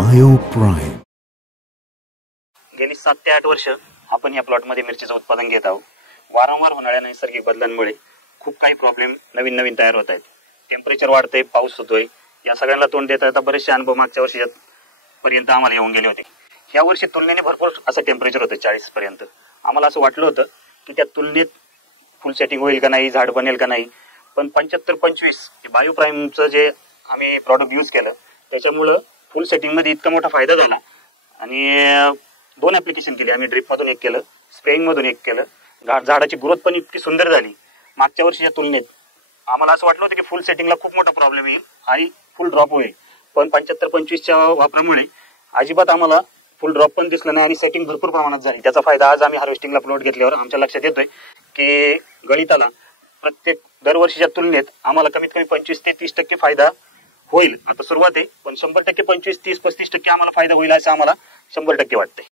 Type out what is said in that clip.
Bio prime. गेली 7 ते 8 वर्ष आपण या प्लॉटमध्ये मिरचीचं उत्पादन घेत आहोत. वारंवार होणाऱ्या नैसर्गिक बदलांमुळे खूप काही प्रॉब्लेम नवीन तयार होत आहेत. टेम्परेचर वाढतंय, पाऊस होतोय, या सगळ्यांना तोंड देता येता बरेचसे अनुभव मागच्या वर्षी पर्यंत आम्हाला येऊन गेले होते. या वर्षी तुलनेने भरपूर असं टेम्परेचर होतं 40 पर्यंत. आम्हाला असं वाटलं होतं की त्या तुलनेत फुल सेटिंग होईल का नाही, झाड बनेल का नाही. पण 75-25 बायो प्राईमचं जे आम्ही प्रॉडक्ट यूज केलं त्याच्यामुळं फुल सेटिंगमध्ये इतका मोठा फायदा झाला. आणि 2 ऍप्लिकेशन केली आम्ही. ड्रिपमधून एक केलं, स्प्रेइंगमधून एक केलं. झाडाची ग्रोथ पण इतकी सुंदर झाली मागच्या वर्षीच्या तुलनेत. आम्हाला असं वाटलं होतं की फुल सेटिंगला खूप मोठा प्रॉब्लेम येईल आणि फुल ड्रॉप होईल. पण 75-25च्या वापरामुळे अजिबात आम्हाला फुल ड्रॉप पण दिसलं नाही आणि सेटिंग भरपूर प्रमाणात झाली. त्याचा फायदा आज आम्ही हार्वेस्टिंगला प्लॉट घेतल्यावर आमच्या लक्षात येतोय की गळिताला प्रत्येक दरवर्षीच्या तुलनेत आम्हाला कमीत कमी 25 ते 30% फायदा होईल. आता सुरुवात आहे, पण 100% 25, 30, 35% आम्हाला फायदा होईल असं आम्हाला 100% वाटतंय.